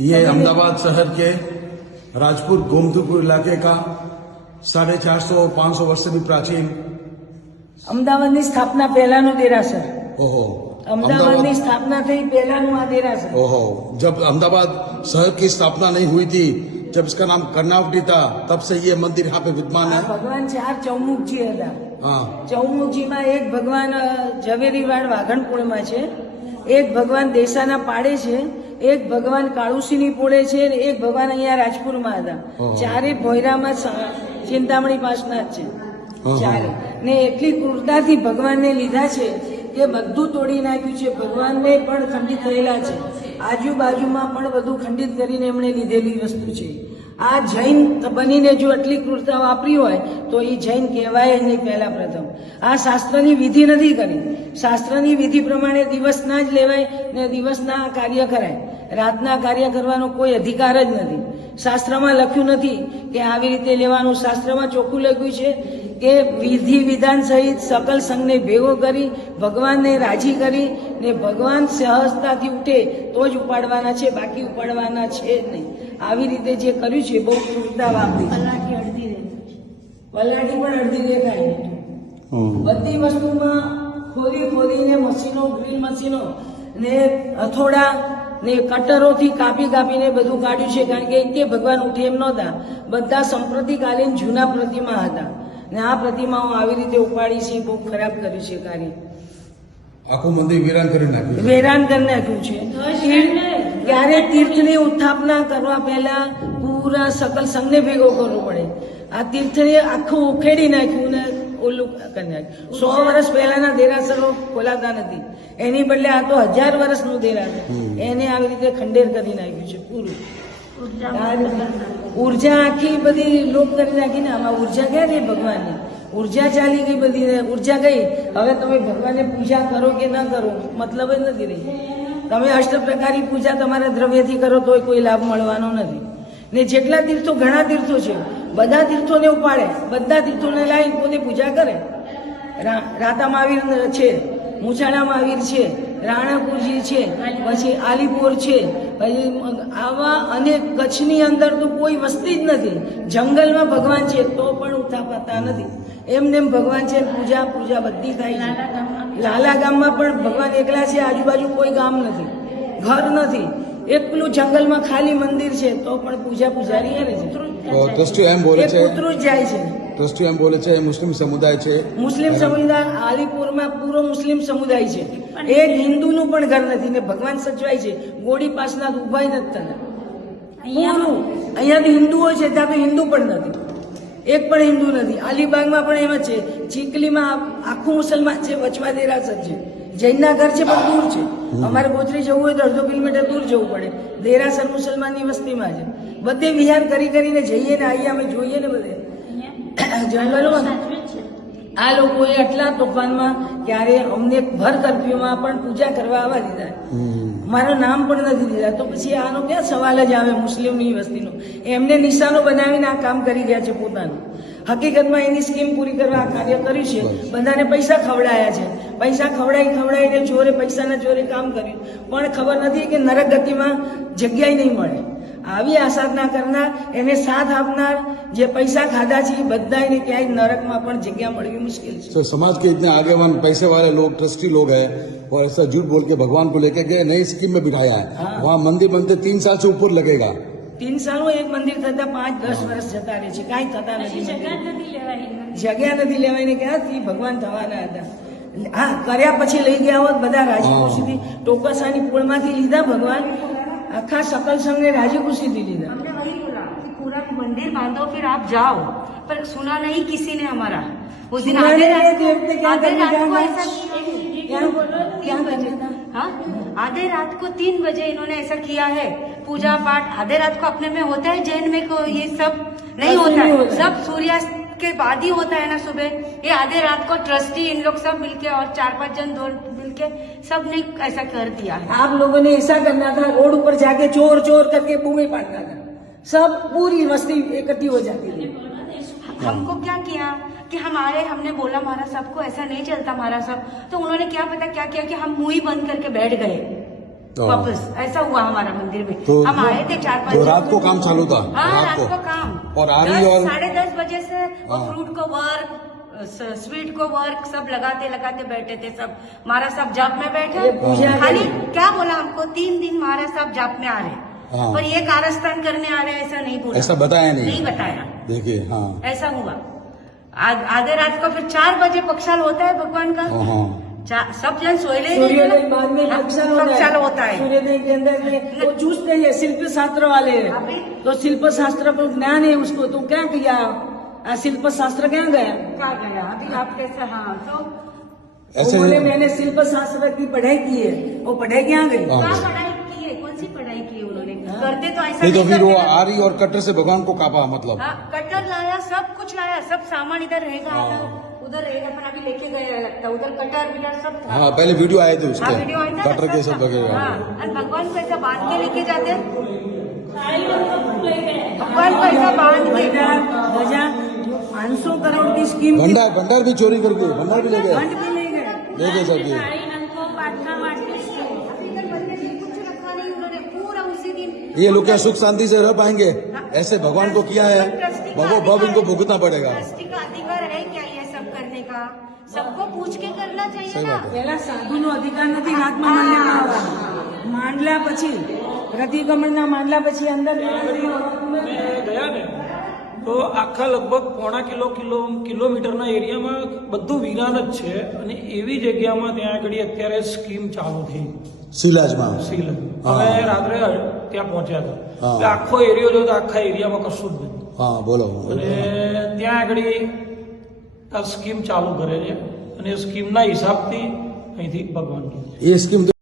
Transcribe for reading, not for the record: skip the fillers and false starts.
ये अहमदाबाद शहर के राजपुर गोमतीपुर इलाके का 450-500 वर्ष से भी प्राचीन અમદાવાદની સ્થાપના પહેલાનું દેરાસર. ओहो અમદાવાદની સ્થાપના થઈ પહેલાનું આ દેરાસર. ओहो जब अहमदाबाद शहर की स्थापना नहीं हुई थी, जब इसका नाम कर्नावटी था, तब से ये मंदिर यहाँ पे विद्यमान આ है। ભગવાન 4 ચૌમુખજી હતા. हाँ ચૌમુખજીમાં એક ભગવાન ઝવેરીવાડ વાઘણપુરમાં છે, એક ભગવાન દેસાના પાડે છે, એક ભગવાન કાળુસીની પોળે છે અને એક ભગવાન અહીંયા રાજપુરમાં હતા. ચારે ભોયરામાં ચિંતામણી પાસના જ છે ચારે. ને એટલી ક્રૂરતાથી ભગવાનને લીધા છે કે બધું તોડી નાખ્યું છે. ભગવાનને પણ ખંડિત થયેલા છે, આજુબાજુમાં પણ બધું ખંડિત કરીને એમણે લીધેલી વસ્તુ છે. આ જૈન બનીને જો આટલી ક્રૂરતા વાપરી હોય તો એ જૈન કહેવાય જ નહીં. પહેલા પ્રથમ આ શાસ્ત્રની વિધિ નથી કરી. શાસ્ત્રની વિધિ પ્રમાણે દિવસના જ લેવાય ને દિવસના કાર્ય કરાય. રાતના કાર્ય કરવાનો કોઈ અધિકાર જ નથી. શાસ્ત્રમાં લખ્યું નથી કે આવી રીતે લેવાનું. શાસ્ત્રમાં ચોખ્ખું લખ્યું છે કે વિધિ વિધાન સહિત સકલ સંઘને ભેગો કરી ભગવાનને રાજી કરી ને ભગવાન સહજતાથી ઉઠે તો જ ઉપાડવાના છે, બાકી ઉપાડવાના છે જ નહીં. આવી રીતે જે કર્યું છે બહુ ક્રૂરતા વાપરી. પલાટી પણ અડધી દેખાય. બધી વસ્તુમાં ખોદીને મશીનો, ગ્રીલ મશીનો ને હથોડા ને કટરોથી કાપીને બધું કાઢ્યું છે. કારણ કે ભગવાન ઉઠે એમ નહોતા. બધા સંપ્રતિકાલીન જૂના પ્રતિમા હતા ને આ પ્રતિમાઓ આવી રીતે ઉપાડી છે. બહુ ખરાબ કર્યું છે કાર્ય. આખું મંદિર વેરાન કરી નાખ્યું. વેરાન કરી નાખ્યું છે. ત્યારે તીર્થની ઉત્થાપના કરવા પહેલા પૂરા સકલ સંઘને ભેગો કરવો પડે. આ તીર્થને આખું ઉખેડી નાખ્યું ને ઓલું કરી નાખ્યું. 100 વર્ષ પહેલાના દેરાસરો ખોલાતા નથી, એની બદલે આ તો 1000 વર્ષનું દેરાસર. એને આવી રીતે ખંડેર કરી નાખ્યું છે પૂરું. ઉર્જા આખી બધી લોપ કરી નાખી ને. આમાં ઉર્જા ક્યાં રહી ભગવાનની? ઉર્જા ચાલી ગઈ બધી. ઉર્જા ગઈ. હવે તમે ભગવાનને પૂજા કરો કે ના કરો મતલબ જ નથી રહી. તમે અષ્ટપ્રકારની પૂજા તમારા દ્રવ્યથી કરો તોય કોઈ લાભ મળવાનો નથી. ને જેટલા તીર્થો, ઘણા તીર્થો છે, બધા તીર્થોને ઉપાડે, બધા તીર્થોને લાવી પોતે પૂજા કરે. રાતા મહાવીર છે, મુછાળા મહાવીર છે, રાણાપુરજી છે, પછી આલીપુર છે, પછી આવા અને કચ્છની અંદર તો કોઈ વસ્તી જ નથી. જંગલમાં ભગવાન છે તો પણ ઉઠાપાતા નથી. એમને ભગવાન છે, પૂજા બધી થાય છે. લાલા ગામમાં પણ ભગવાન એકલા છે, આજુબાજુ કોઈ ગામ નથી, ઘર નથી, એકલું જંગલમાં ખાલી મંદિર છે તો પણ પૂજારી કરે છે. ટ્રસ્ટી એમ બોલે છે, કૂતરું જ જાય છે. ટ્રસ્ટી એમ બોલે છે મુસ્લિમ સમુદાય છે. મુસ્લિમ સમુદાય આલીપુરમાં પૂરો મુસ્લિમ સમુદાય છે. એક હિન્દુનું પણ ઘર નથી ને ભગવાન સચવાય છે. ગોળી પાસના ઉભા નથી થતા. પૂરું અહીંયા તો હિન્દુઓ છે, ત્યાં તો હિન્દુ પણ નથી, એક પણ હિન્દુ નથી. અલીબાગમાં પણ એમ જ છે. ચીખલીમાં આખું મુસલમાન છે, વચમાં દેરાસર છે. જૈનના ઘર છે પણ દૂર છે. અમારે ગોત્રી જવું હોય તો 1.5 કિલોમીટર દૂર જવું પડે. દેરાસર મુસલમાનની વસ્તીમાં છે. બધે વિહાર કરીને જઈએ ને આવીએ, અમે જોઈએ ને બધે જંગલોમાં. આ લોકોએ આટલા તોફાનમાં ક્યારે અમને ભર કર્ફ્યુમાં પણ પૂજા કરવા આવવા દીધા, મારું નામ પણ નથી દીધા. તો પછી આનો ક્યાં સવાલ જ આવે મુસ્લિમની વસ્તીનો? એમને નિશાનો બનાવીને આ કામ કરી ગયા છે પોતાનું. હકીકતમાં એની સ્કીમ પૂરી કરવા આ કાર્ય કર્યું છે. બધાને પૈસા ખવડાયા છે. પૈસા ખવડાવીને જોરે, પૈસાના જોરે કામ કર્યું. પણ ખબર નથી કે નરક ગતિમાં જગ્યાએ નહીં મળે. આવી આસાધના કરનાર, એને સાથ આપનાર, જે પૈસા ખાધા છે બધાને ક્યાંય નરકમાં પણ જગ્યા મળવી મુશ્કેલ છે. तो समाज के इतने आगेवान पैसे वाले लोग, ट्रस्टी लोग हैं, और ऐसा झूठ बोल के भगवान को लेके गए, नई स्कीम में बिठाया है। वहाँ मंदिर बनते 3 साल से ऊपर लगेगा। 3 સાલનું એક મંદિર થતા 5-10 વર્ષ જતા રહે છે, કાંઈ થતા નથી. જગ્યા નથી લેવાય ને ક્યાંથી ભગવાન થવાના હતા. હા, કર્યા પછી લઈ ગયા હોત બધા રાજી ખુશીથી. ટોકસાની પોળમાંથી લીધા ભગવાન, આખા सकल संघ ने राजी खुशी दी लीधा. हमने वही बोला कि पूरा मंदिर बांधो फिर आप जाओ, पर सुना नहीं किसी ने हमारा. उस दिन आधे रात को आधे रात को 3 बजे इन्होंने ऐसा किया है. पूजा पाठ आधे रात को अपने में होता है, जैन में को ये सब नहीं होता है. सब सूर्यास्त के बाद ही होता है ना सुबह. ये आधे रात को ट्रस्टी इन लोग सब मिलके और 4-5 जन मिलके सब ने ऐसा कर दिया है. आप लोगों ने ऐसा करना था, रोड ऊपर जाके चोर करके बूमे पाटना था. सब पूरी वस्ती इकट्ठी हो जाती थी. हमको क्या किया कि हमने बोला महाराज सबको ऐसा नहीं चलता महाराज सब. तो उन्होंने क्या पता क्या किया कि हम मुंह ही बंद करके बैठ गए. वापस ऐसा हुआ हमारा मंदिर में। तो हम आए थे 4-5 तो रात को काम चालू था? हाँ, रात को काम। और आरी और 10-10:30 बजे से वो हाँ। फ्रूट को वर्क, स्वीट को वर्क सब लगाते लगाते बैठे थे सब। महाराज साहब जाप में बैठे, ये पूजा खाली करी। क्या बोला हमको 3 दिन महाराज साहब जाप में आ रहे हाँ। पर ये कारस्थान करने आ रहे हैं ऐसा नहीं बोला, ऐसा बताया नहीं? बताया। देखिए, हाँ ऐसा हुआ। आधे रात को फिर 4 बजे पक्षाल होता है भगवान का। हाँ। सब जन सोए ले सूर्योदय बाद में पक्षाल होता है। सूर्योदय के अंदर में वो चूसते हैं शिल्प शास्त्र वाले अभी? तो शिल्प शास्त्र को ज्ञान है उसको, तो क्या किया शिल्प शास्त्र क्या गया? कहा गया अभी आप कैसे? हाँ तो ऐसे वो बोले मैंने शिल्प शास्त्र की पढ़ाई की है, वो पढ़ाई क्या गई? हाँ। क्या पढ़ाई की है? कौन सी पढ़ाई की है उन्होंने? करते तो ऐसा नहीं तो फिर वो करते ना। आरी और कट्टर से भगवान को कापा मतलब? हाँ, कटर लाया, सब कुछ लाया, सब सामान इधर रहेगा अलग, उधर रहेगा, पर अभी लेके गए लगता है उधर कटर विटर सब था। हाँ, पहले वीडियो आए थे हाँ, उसके, वीडियो आया था, कट्टर के सब वगैरह। हाँ, और भगवान को ऐसा बांध के लेके जाते, भगवान को ऐसा बांध के ध्वजा 500 करोड़ की स्कीम थी, भंडार भी चोरी कर गए, भंडार भी ले गए, फंड भी ले गए। ले गए सब ये। इधर मंदिर में कुछ रखा नहीं उन्होंने, पूरा उसी दिन। ये लोग क्या सुख शांति से रह पाएंगे? ऐसे भगवान को किया है, भगव इनको भुगतना पड़ेगा। ट्रस्टी का अधिकार है क्या ये सब करने का? सबको पूछ के करना चाहिए सही ना। बात है। પેલા સાધુનો અધિકાર નથી હાથમાં માંડ્યા માંડલા પછી પ્રતિક્રમણના માંડલા પછી અંદર ગયા ને તો આખા લગભગ પોણા કિલોમીટરના એરિયામાં બધું વિરાન જ છે અને એવી જગ્યામાં ત્યાં આગળ અત્યારે સ્કીમ ચાલુ થઈ શિલાજમાં સીલ હા. અમે રાત્રે ત્યાં પહોંચ્યા હતા હા. એટલે આખો એરિયો જો તો આખા એરિયામાં કશું જ નથી હા બોલો. અને ત્યાં આગળ આ સ્કીમ ચાલુ કરે છે અને એ સ્કીમના હિસાબથી અહીંથી ભગવાન કહે છે. ये स्कीम